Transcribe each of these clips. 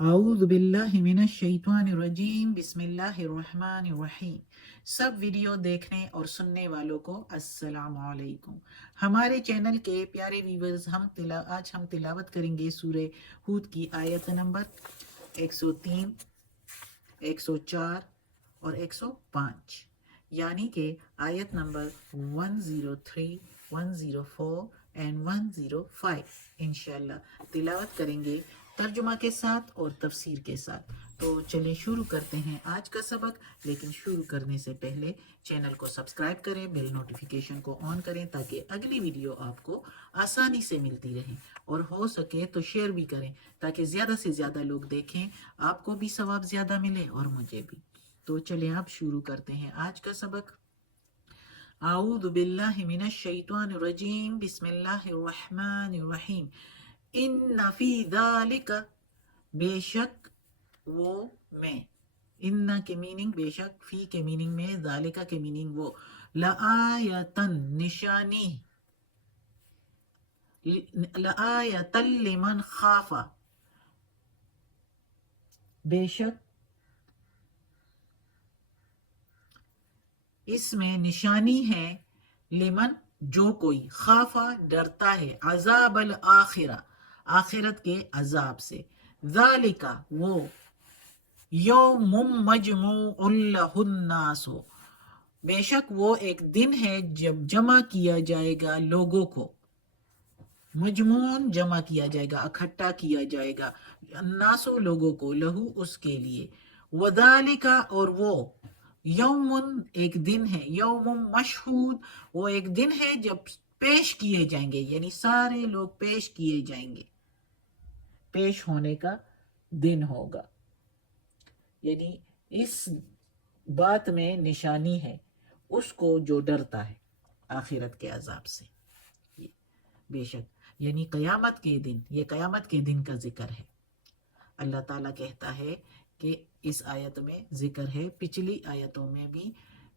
اعوذ باللہ من الشیطان الرجیم بسم اللہ الرحمن الرحیم۔ سب ویڈیو دیکھنے اور سننے والوں کو السلام علیکم۔ ہمارے چینل کے پیارے ویورز، آج ہم تلاوت کریں گے سورہ ہود کی آیت نمبر 103، 104 اور 105، یعنی کہ آیت نمبر 103، 104 اینڈ 105 انشاءاللہ تلاوت کریں گے ترجمہ کے ساتھ اور تفسیر کے ساتھ۔ تو چلیں شروع کرتے ہیں آج کا سبق، لیکن شروع کرنے سے پہلے چینل کو سبسکرائب کریں، بیل نوٹیفیکیشن کو آن کریں تاکہ اگلی ویڈیو آپ کو آسانی سے ملتی رہیں، اور ہو سکے تو شیئر بھی کریں تاکہ زیادہ سے زیادہ لوگ دیکھیں، آپ کو بھی ثواب زیادہ ملے اور مجھے بھی۔ تو چلیں اب شروع کرتے ہیں آج کا سبق۔ اعوذ باللہ من الشیطان الرجیم بسم اللہ الرحمن الرحیم۔ ان فی ذالک، بے شک وہ میں، ان کے میننگ بے شک، فی کے میننگ میں، ذالکہ کے میننگ وہ، لآیتن نشانی، لآیتن لمن خافا، بے شک اس میں نشانی ہے، لمن جو کوئی، خافا ڈرتا ہے، عذاب الآخرہ آخرت کے عذاب سے، ذالکہ وہ، یوم مجموع لہ الناس، بے شک وہ ایک دن ہے جب جمع کیا جائے گا لوگوں کو، مجموعن جمع کیا جائے گا، اکٹھا کیا جائے گا، الناسو لوگوں کو، لہو اس کے لیے، وذالکہ اور وہ، یومن ایک دن ہے، یوم مشہود وہ ایک دن ہے جب پیش کیے جائیں گے، یعنی سارے لوگ پیش کیے جائیں گے، پیش ہونے کا دن ہوگا، یعنی اس بات میں نشانی ہے اس کو جو ڈرتا ہے آخرت کے عذاب سے، بے شک یعنی قیامت کے دن، یہ قیامت کے دن کا ذکر ہے۔ اللہ تعالیٰ کہتا ہے کہ اس آیت میں ذکر ہے، پچھلی آیتوں میں بھی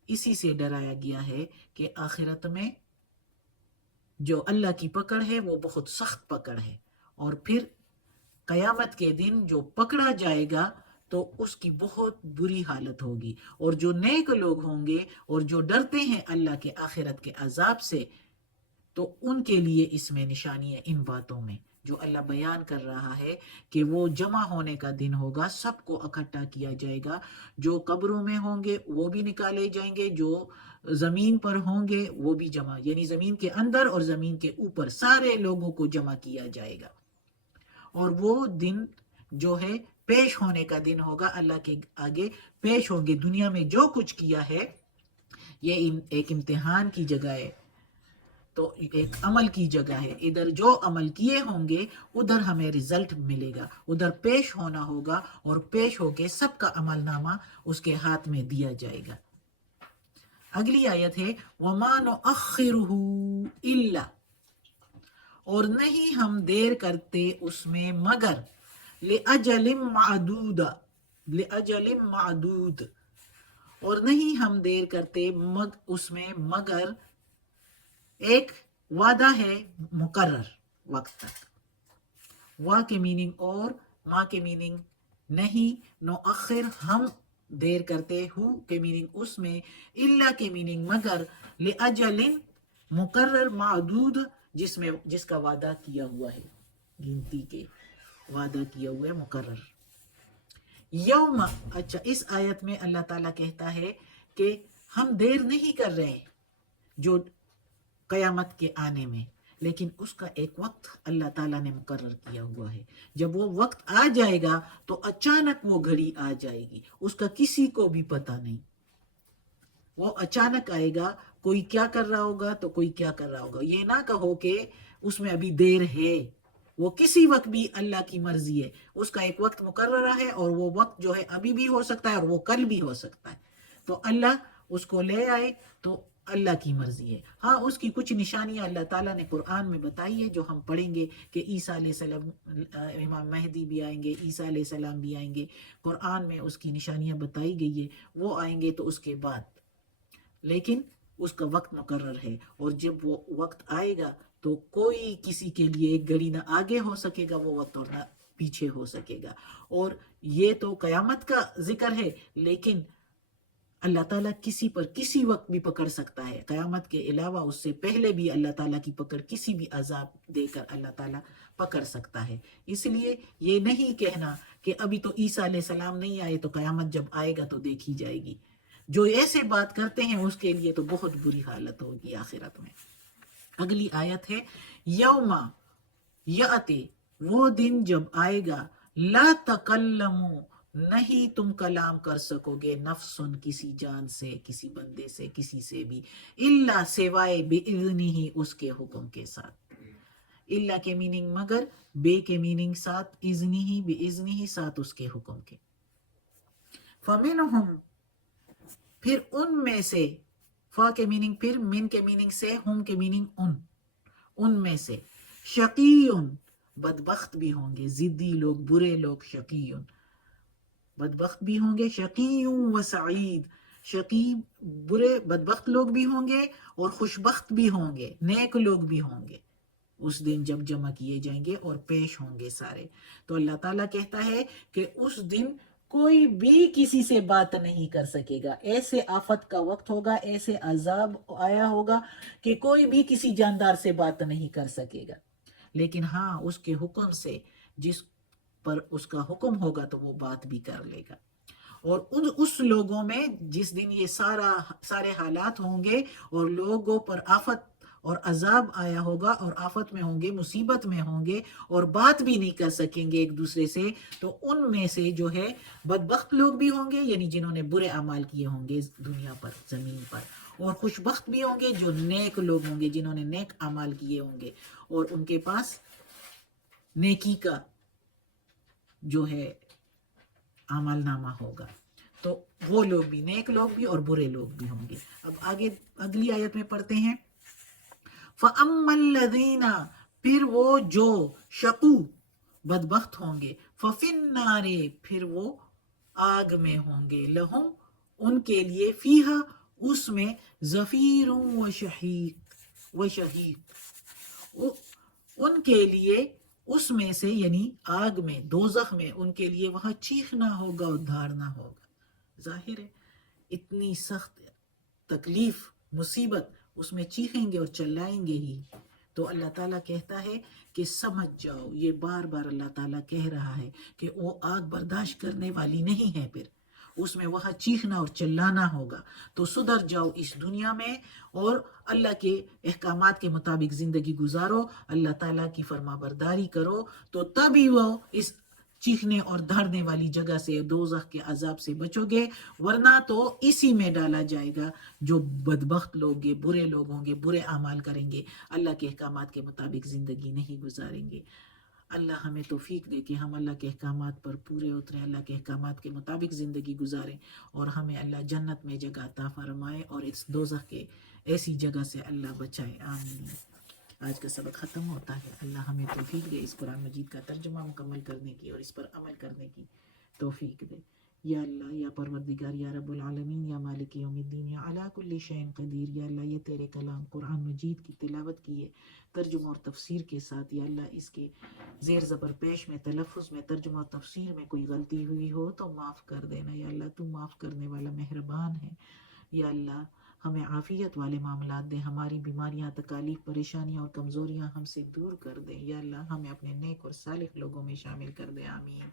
اسی سے ڈرایا گیا ہے کہ آخرت میں جو اللہ کی پکڑ ہے وہ بہت سخت پکڑ ہے، اور پھر قیامت کے دن جو پکڑا جائے گا تو اس کی بہت بری حالت ہوگی، اور جو نیک لوگ ہوں گے اور جو ڈرتے ہیں اللہ کے آخرت کے عذاب سے، تو ان کے لیے اس میں نشانی ہے، ان باتوں میں جو اللہ بیان کر رہا ہے کہ وہ جمع ہونے کا دن ہوگا، سب کو اکٹھا کیا جائے گا، جو قبروں میں ہوں گے وہ بھی نکالے جائیں گے، جو زمین پر ہوں گے وہ بھی جمع، یعنی زمین کے اندر اور زمین کے اوپر سارے لوگوں کو جمع کیا جائے گا، اور وہ دن جو ہے پیش ہونے کا دن ہوگا، اللہ کے آگے پیش ہوں گے، دنیا میں جو کچھ کیا ہے، یہ ایک امتحان کی جگہ ہے، تو ایک عمل کی جگہ ہے، ادھر جو عمل کیے ہوں گے ادھر ہمیں رزلٹ ملے گا، ادھر پیش ہونا ہوگا، اور پیش ہو کے سب کا عمل نامہ اس کے ہاتھ میں دیا جائے گا۔ اگلی آیت ہے وَمَا نُؤَخِّرُهُ إِلَّا، اور نہیں ہم دیر کرتے اس میں مگر، لِأَجَلٍ مَعْدُودٍ، اور نہیں ہم دیر کرتے اس میں مگر ایک وعدہ ہے مقرر وقت تک، وا کے میننگ اور، ما کے میننگ نہیں، نؤخر ہم دیر کرتے، ہو کے میننگ اس میں، الا کے میننگ مگر، لأجل مقرر، معدود جس کا وعدہ کیا ہوا ہے، گنتی کے وعدہ کیا ہوا ہے، مقرر۔ یوم، اچھا اس آیت میں اللہ تعالیٰ کہتا ہے کہ ہم دیر نہیں کر رہے جو قیامت کے آنے میں، لیکن اس کا ایک وقت اللہ تعالیٰ نے مقرر کیا ہوا ہے، جب وہ وقت آ جائے گا تو اچانک وہ گھڑی آ جائے گی، اس کا کسی کو بھی پتہ نہیں، وہ اچانک آئے گا، کوئی کیا کر رہا ہوگا تو کوئی کیا کر رہا ہوگا، یہ نہ کہو کہ اس میں ابھی دیر ہے، وہ کسی وقت بھی اللہ کی مرضی ہے، اس کا ایک وقت مقررہ ہے، اور وہ وقت جو ہے ابھی بھی ہو سکتا ہے اور وہ کل بھی ہو سکتا ہے، تو اللہ اس کو لے آئے تو اللہ کی مرضی ہے۔ ہاں اس کی کچھ نشانیاں اللہ تعالیٰ نے قرآن میں بتائی ہے جو ہم پڑھیں گے، کہ عیسیٰ علیہ السلام، امام مہدی بھی آئیں گے، عیسیٰ علیہ السلام بھی آئیں گے، قرآن میں اس کی نشانیاں بتائی گئی ہے، وہ آئیں گے تو اس کے بعد، لیکن اس کا وقت مقرر ہے، اور جب وہ وقت آئے گا تو کوئی کسی کے لیے ایک گھڑی نہ آگے ہو سکے گا وہ وقت، اور نہ پیچھے ہو سکے گا. اور یہ تو قیامت کا ذکر ہے، لیکن اللہ تعالیٰ کسی پر کسی وقت بھی پکڑ سکتا ہے. قیامت کے علاوہ اس سے پہلے بھی اللہ تعالیٰ کی پکڑ کسی بھی عذاب دے کر اللہ تعالیٰ پکڑ سکتا ہے. اس لیے یہ نہیں کہنا کہ ابھی تو عیسیٰ علیہ السلام نہیں آئے تو قیامت جب آئے گا تو دیکھی جائے گی. جو ایسے بات کرتے ہیں اس کے لیے تو بہت بری حالت ہوگی آخرت میں. اگلی آیت ہے یوم یاتی، وہ دن جب آئے گا، لا تکلمو، نہیں تم کلام کر سکو گے، نفسن کسی جان سے، کسی بندے سے، کسی سے بھی، الا سوائے باذنہ اس کے حکم کے ساتھ. اللہ کے میننگ مگر، بے کے میننگ ساتھ، اذنہ باذنہ ساتھ اس کے حکم کے. فمنہم، پھر ان میں سے، فا کے میننگ پھر، من کے میننگ سے، ہم کے میننگ ان میں سے، شقیون، بدبخت بھی ہوں گے، ضدی لوگ، برے لوگ، شقیون بدبخت بھی ہوں گے، شقیون و سعید، شقی برے بدبخت لوگ بھی ہوں گے اور خوشبخت بھی ہوں گے، نیک لوگ بھی ہوں گے اس دن جب جمع کیے جائیں گے اور پیش ہوں گے سارے. تو اللہ تعالیٰ کہتا ہے کہ اس دن کوئی بھی کسی سے بات نہیں کر سکے گا. ایسے آفت کا وقت ہوگا، ایسے عذاب آیا ہوگا کہ کوئی بھی کسی جاندار سے بات نہیں کر سکے گا. لیکن ہاں اس کے حکم سے، جس پر اس کا حکم ہوگا تو وہ بات بھی کر لے گا. اور اس لوگوں میں جس دن یہ سارے حالات ہوں گے اور لوگوں پر آفت اور عذاب آیا ہوگا اور آفت میں ہوں گے، مصیبت میں ہوں گے اور بات بھی نہیں کر سکیں گے ایک دوسرے سے، تو ان میں سے جو ہے بدبخت لوگ بھی ہوں گے، یعنی جنہوں نے برے اعمال کیے ہوں گے دنیا پر، زمین پر، اور خوشبخت بھی ہوں گے جو نیک لوگ ہوں گے، جنہوں نے نیک اعمال کیے ہوں گے اور ان کے پاس نیکی کا جو ہے عمل نامہ ہوگا. تو وہ لوگ بھی، نیک لوگ بھی اور برے لوگ بھی ہوں گے. اب آگے اگلی آیت میں پڑھتے ہیں، فَأَمَّا الَّذِينَ، پھر وہ جو شقو بدبخت ہوں گے، فَفِي النَّارِ، پھر وہ آگ میں ہوں گے، لہم ان کے لیے، فیہا اس میں، زفیر و شہیق ان کے لیے اس میں سے، یعنی آگ میں، دوزخ میں ان کے لیے وہاں چیخنا ہوگا اور دھاڑنا ہوگا. ظاہر ہے اتنی سخت تکلیف، مصیبت، اس میں چیخیں گے اور چلائیں گے ہی. تو اللہ تعالیٰ کہتا ہے کہ سمجھ جاؤ، یہ بار بار اللہ تعالیٰ کہہ رہا ہے کہ وہ آگ برداشت کرنے والی نہیں ہے، پھر اس میں وہاں چیخنا اور چلانا ہوگا. تو سدھر جاؤ اس دنیا میں اور اللہ کے احکامات کے مطابق زندگی گزارو، اللہ تعالیٰ کی فرما برداری کرو، تو تبھی وہ اس چیخنے اور دھاڑنے والی جگہ سے، دوزخ کے عذاب سے بچو گے. ورنہ تو اسی میں ڈالا جائے گا جو بدبخت لوگ گے، برے لوگ ہوں گے، برے اعمال کریں گے، اللہ کے احکامات کے مطابق زندگی نہیں گزاریں گے. اللہ ہمیں توفیق دے کہ ہم اللہ کے احکامات پر پورے اتریں، اللہ کے احکامات کے مطابق زندگی گزاریں، اور ہمیں اللہ جنت میں جگہ عطا فرمائے اور اس دوزخ کے ایسی جگہ سے اللہ بچائے. آمین. آج کا سبق ختم ہوتا ہے. اللہ ہمیں توفیق دے اس قرآن مجید کا ترجمہ مکمل کرنے کی اور اس پر عمل کرنے کی توفیق دے. یا اللہ، یا پروردگار، یا رب العالمین، یا مالک یوم الدین، یا علی کل شیء قدیر، یا اللہ یہ تیرے کلام قرآن مجید کی تلاوت کی ہے ترجمہ اور تفسیر کے ساتھ. یا اللہ اس کے زیر زبر پیش میں، تلفظ میں، ترجمہ اور تفسیر میں کوئی غلطی ہوئی ہو تو معاف کر دینا. یا اللہ تو معاف کرنے والا مہربان ہے. یا اللہ ہمیں عافیت والے معاملات دے، ہماری بیماریاں، تکالیف، پریشانیاں اور کمزوریاں ہم سے دور کر دے. یا اللہ ہمیں اپنے نیک اور صالح لوگوں میں شامل کر دے. آمین.